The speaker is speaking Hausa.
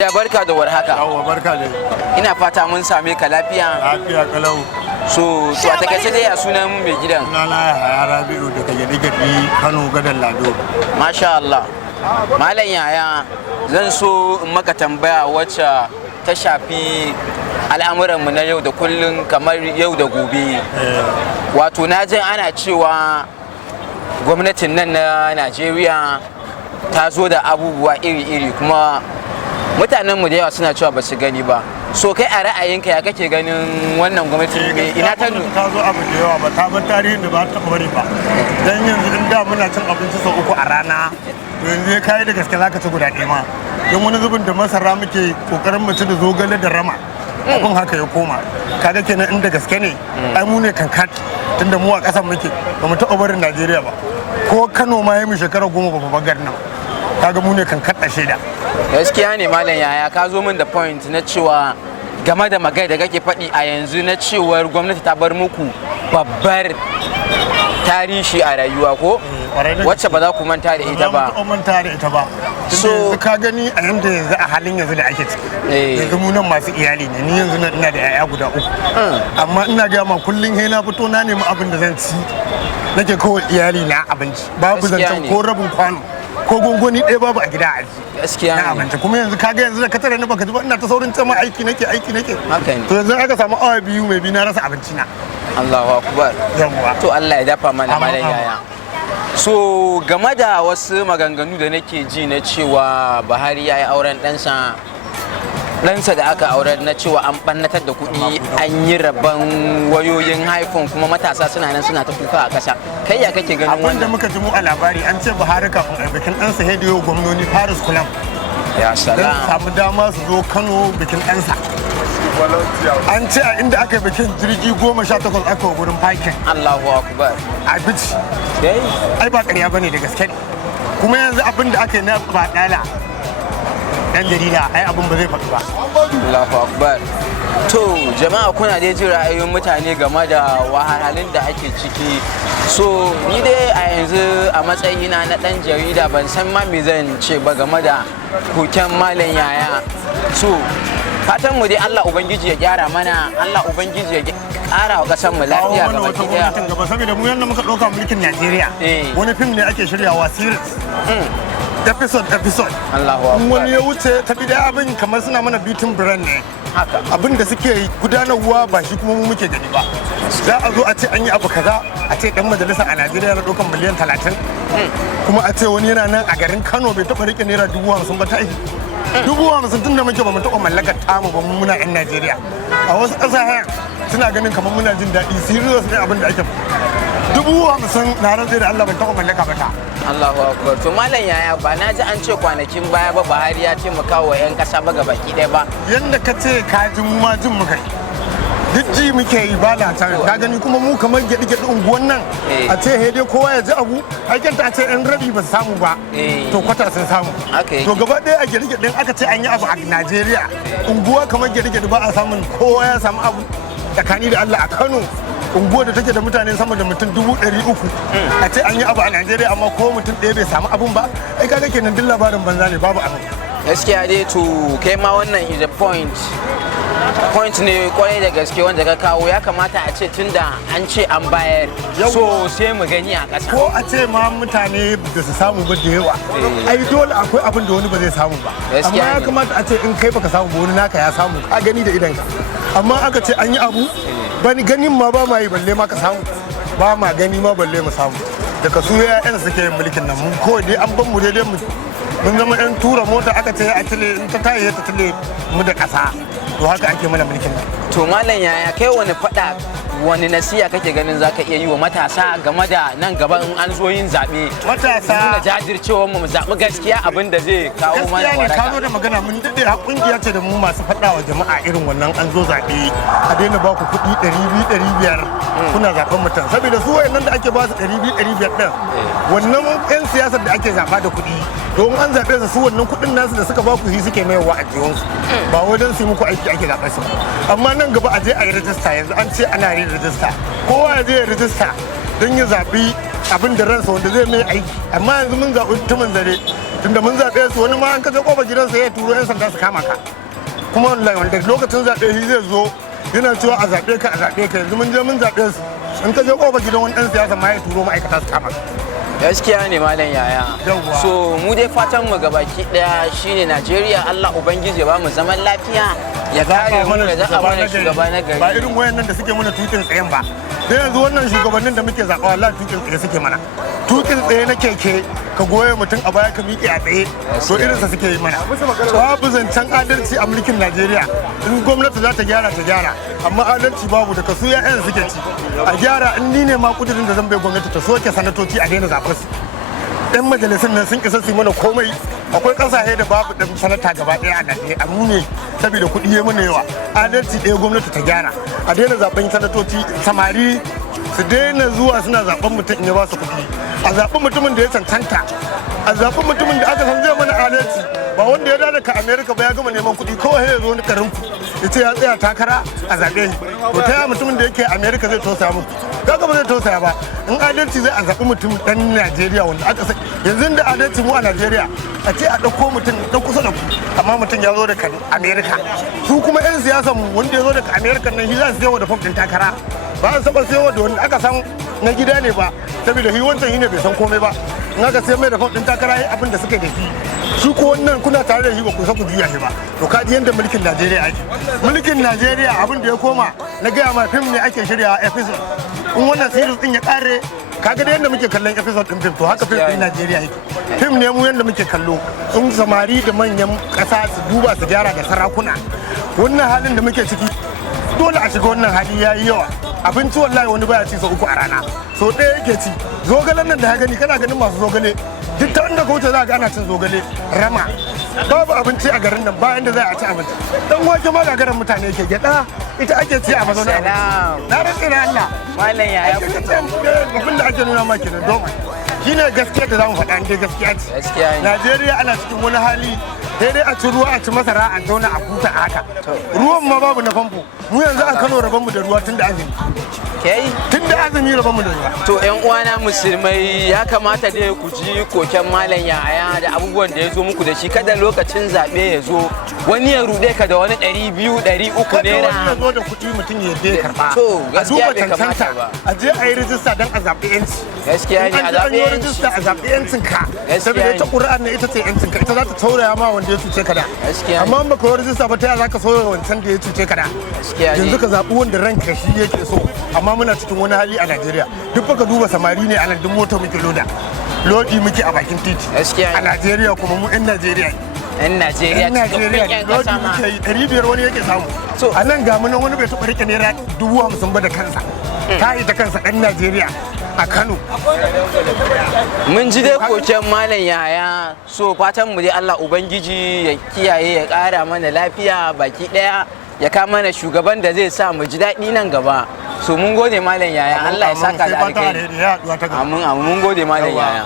Ya barka da warhaka. Yawwa barka ne. Ina fata mun same ka lafiya. Lafiya kalau. So a takaice dai a sunan mai gidan. Sunana Yahaya Rabi'u daga Gyaɗi-Gyaɗi Kano Gadan Lado. Masha Allah. Malam Yaya zan so in maka tambaya wacce ta shafi al'amuranmu na yau da kullum kamar yau da gobe. Wato na jin ana cewa gwamnatin nan na Najeriya ta zo da abubuwa iri-iri kuma mutanenmu da yawa suna cewa ba su gani ba. So kai a ra'ayinka ya kake ganin wannan gwamnati ne ina ta ta zo abu da yawa ba ta bar tarihin da ba ta bari ba. Dan yanzu in da muna cin abinci sau 3 a rana to yanzu ya kai da gaske zaka ci guda ɗaya ma. Don wani zubin da masara muke kokarin mu ci da zogale da rama. Abin haka ya koma. Kaga kenan inda gaske ne ai mu ne kankat tunda mu a ƙasan muke ba mu taɓa barin Najeriya ba. Ko Kano ma ya mu shekara 10 ba ba garin nan. Kaga mu ne kankat a shaida. Gaskiya ne Malam Yaya ka zo min da point na cewa game da magana da kake faɗi a yanzu na cewar gwamnati ta bar muku babbar tarihi a rayuwa ko wacce ba za ku manta da ita ba. Ba manta da ita ba. So ka gani a yanda yanzu a halin yanzu da ake ciki. Yanzu mu nan masu iyali ne ni yanzu ina da 'ya'ya guda 3. Amma ina ga ma kullun he na fito na nemi abin da zan ci. Nake kawai iyali na abinci. Babu zancen ko rabin kwano. Ko gongoni ɗaya babu a gida a aji. Gaskiya ne. Na abinci kuma yanzu kaga yanzu da ka tare ni baka ji ba ina ta saurin tsama aiki nake. Haka ne. To yanzu aka samu awa 2 mai bi na rasa abinci na. Allahu akbar. Yawwa. To Allah ya dafa mana Malam Yaya. So game da wasu maganganu da nake ji na cewa Buhari ya yi auren ɗansa da aka aurar na cewa an ɓannatar da kuɗi an yi rabon wayoyin haifon kuma matasa suna nan suna ta kuka a ƙasa kai ya kake ganin Abin da wannan muka ji mu a labari an ce Buhari kafin a bikin ɗansa ya yau gwamnoni Paris Kulam. ya Don salam samu dama su zo Kano bikin ɗansa. An ce a inda aka yi bikin jirgi 18 aka wa wurin fakin Allahu akbar a bici. dai Ai ba ƙarya bane da gaske ne. Kuma yanzu abin da aka yi na baɗala ɗan jarida ai abin ba zai faɗi ba. Allahu akbar to jama'a kuna dai jin ra'ayoyin mutane game da wahalhalun da ake ciki so ni dai a yanzu a matsayina na ɗan jarida ban san ma me zan ce ba game da koken Malam Yaya so fatan mu dai Allah ubangiji ya gyara mana Allah ubangiji ya ƙara wa ƙasar mu lafiya Kawo mana gaba wata ɗaya gwamnatin gaba saboda mu yanda muka ɗauka mulkin Najeriya. Wani fim ne ake shiryawa series. Episode. Allahu In wani akbar ya wuce ta bi da abin kamar suna mana beating brand ne. haka Abin da suke gudanarwa ba shi kuma mu muke gani ba. Za a zo a ce an yi abu kaza a ce dan majalisa a Najeriya na ɗaukan miliyan 30. Kuma a ce wani yana nan a garin Kano bai taɓa rike naira 50,000 ba ta yi. 50,000 tun da muke ba mu taɓa mallakar tamu ba mu muna 'yan Najeriya. A wasu ƙasashen suna ganin kamar muna jin daɗi serious ne abin da ake 50,000 na rantse da Allah ban taɓa mallaka ba ta. Allahu akbar to Malam Yaya ba na ji an ce kwanakin baya ba Buhari ya taimaka wa 'yan ƙasa ba gabaki ɗaya ba Yanda ka ce ka ji mu ma jin muka yi. Duk ji muke yi ba na tare ka gani kuma mu kamar gyaɗi-gyaɗi unguwan nan a ce dai kowa ya ji abu aikanta a ce 'yan rabi ba su samu ba to kwata sun samu. Okay. To gaba ɗaya a gyaɗi-gyaɗin aka ce an yi abu a Najeriya unguwa kamar gyaɗi-gyaɗi ba a samun kowa ya samu abu tsakani da Allah a Kano unguwar da take da mutane sama da mutum 300 a ce an yi abu a Najeriya amma ko mutum ɗaya bai samu abun ba ai kaga kenan duk labarin banza ne babu abu. gaskiya dai to kai ma wannan is a point ne kwarai da gaske wanda ka kawo ya kamata a ce tunda an ce an bayar so sai mu gani a ƙasa Ko a ce ma mutane da su samu ba da yawa ai dole akwai abin da wani ba zai samu ba amma Gaskiya ya ne. kamata a ce in kai baka samu ba wani naka ya samu ka gani da idanka amma aka ce an yi abu bani ganin ma ba ma yi balle ma ka samu ba ma gani ma balle mu samu daga su ya'yan suke yin mulkin nan mun kawai dai an ban mu daidai mu mun zama yan tura mota aka ce a tile in ta tayi ta tile mu da ƙasa to haka ake mana mulkin nan. to Malam Yaya kai wani faɗa wani nasiya kake ganin zaka iya yi wa matasa game da nan gaba in an zo yin zaɓe Matasa da jajircewar mu zaɓi gaskiya abin da zai kawo mana gaskiya ne ka zo waraka da magana mun daɗe har kungiya ce da mu masu faɗa wa jama'a irin wannan an zo zaɓe a daina ba ku kuɗi 200-500 kuna zaɓen mutum saboda su wayannan da ake ba su 200-500 ɗin wannan 'yan siyasar da ake zaɓa da kuɗi don an zaɓe su wannan kuɗin nasu da suka ba ku shi suke mayarwa a jiwonsu ba wai don su yi muku aiki ake zaɓe su amma nan gaba a je a yi rajista yanzu an ce ana yin rajista kowa ya je ya rajista don ya zaɓi abin da ransa wanda zai mai aiki amma yanzu mun zaɓi tumin zare tunda mun zaɓe su, wani ma an kaje kofar gidansa ya turo 'yan sanda su kama ka. Kuma wallahi wanda lokacin zaɓe shi zai zo yana cewa a zaɓe ka, yanzu mun je mun zaɓe su, in ka je kofar gidan wani ɗan siyasa ma ya turo ma'aikata su kama ka. Gaskiya ne malam yaya. So mu dai fatan mu gabaki daya shine Najeriya, Allah ubangiji ya ba mu zaman lafiya, ya kare mu da zaɓa mana shugaba na gari. Ba irin wayannan da suke mana tukin tsayen ba. Sai yanzu wannan shugabannin da muke zaɓa wallahi tukin tsaye suke mana. Tukin tsaye na keke ka goye mutum a baya ka miƙe a tsaye, to irinsa suke yi mana. Babu zancen adalci a mulkin Najeriya. In gwamnati za ta gyara, amma adalci babu, da kasu ya'yan suke ci. A gyara, in ni ne ma kudirin da zan bai gwamnati ta soke sanatoci a daina zaɓar su. 'Yan majalisun nan sun isa su mana komai. Akwai ƙasashe da babu ɗan sanata gaba ɗaya a Najeriya, mu ne saboda kuɗi ya mana yawa. Adalci ɗaya gwamnati ta gyara, a daina zaɓen sanatoci. Samari su daina zuwa suna zaɓen mutum in ya ba su kuɗi, a zaɓi mutumin da ya cancanta, a zaɓi mutumin da aka san zai mana adalci, ba wanda ya dada ka Amerika ba ya gama neman kuɗi kawai ya zo ni garin ku ya ce ya tsaya takara a zaɓe shi. To ta yaya mutumin da yake Amerika zai tausaya muku? Kaga ba zai tausaya ba. In adalci zai a zaɓi mutum ɗan Najeriya wanda aka san yanzu da adalci mu a Najeriya, a ce a ɗauko mutum ɗan kusa da ku, amma mutum ya zo daga Amerika. Su kuma 'yan siyasan mu wanda ya zo daga Amerika nan shi za su yawa da fam ɗin takara, ba a saba sayo da wanda aka san na gida ne ba, saboda shi wancan shi ne bai san komai ba. In aka sai mai da fam ɗin takara yi abin da suka da shi ko wannan kuna tare da shi ba ku san ku juya shi ba. To ka ji yadda mulkin Najeriya ake. Mulkin Najeriya abin da ya koma na gaya ma fim ne ake shirya episode. In wannan series din ya kare, kaga da yadda muke kallon episode din fim, to haka fim din Najeriya yake. Fim ne mu yadda muke kallo. In samari da manyan ƙasa su duba su gyara da sarakuna. Wannan halin da muke ciki dole a shiga wannan hali ya yi yawa. Abinci wallahi wani baya ci sau 3 a rana, sau ɗaya yake ci. Zogalen nan da ya gani, kana ganin masu zogale duk ta inda ka wuce za ga ana cin zogale rama. Babu abinci a garin nan, bayan da za a ci abinci. Dan wake ma gagarin mutane yake, gyaɗa ita ake ci a mazaunin. Na rantse da Allah Malam yaya abin da ake nuna ma kenan domin shine gaskiya da zamu faɗa, inda gaskiya ce. Gaskiya ne. Najeriya ana cikin wani hali, sai dai a ci ruwa, a ci masara, a zauna a huta a haka. Ruwan ma babu na famfo. Mu yanzu a Kano rabon mu da ruwa tun da azumi. Tun da azumi rabon mu da ruwa. To ƴan uwana musulmai, ya kamata dai ku ji koken malam yaya da abubuwan da ya zo muku da shi. Kada lokacin zaɓe ya zo wani ya ruɗe ka da wani 200, 300 naira. Kada wani ya zo da kuɗi mutum ya je karɓa. To gaskiya bai kamata ba. A je a yi rijista don a zaɓi 'yanci. Gaskiya ne, a zaɓi 'yanci. Rijista a zaɓi 'yancin ka. Saboda ita ƙuri'an ne ita ce 'yancin ka. Ita za ta tauraya ma wanda ya cuce ka da. Amma in baka yi rijista ba, ta yaya za ka sauya wancan da ya cuce ka da? Yanzu ka zaɓi wanda ranka shi yake so. Amma muna cikin wani hali a Najeriya. Duk baka duba samari ne a nan, duk mota muke loda. Lodi muke a bakin titi. A Najeriya kuma mu 'yan Najeriya. 'Yan Najeriya cikin ƴan lodi ƙasa ma. muke yi 500 wani yake samu. A nan ga mu nan wani bai taɓa rike naira 50,000 ba da kansa. Ta ita kansa ɗan Najeriya a Kano. Mun ji dai koken malam yaya, so fatan mu dai Allah ubangiji ya kiyaye, ya ƙara mana lafiya baki ɗaya, ya kama mana shugaban da zai sa mu ji daɗi nan gaba. So mun gode malam yaya, Allah ya saka da alkai. Amin, mun gode malam yaya.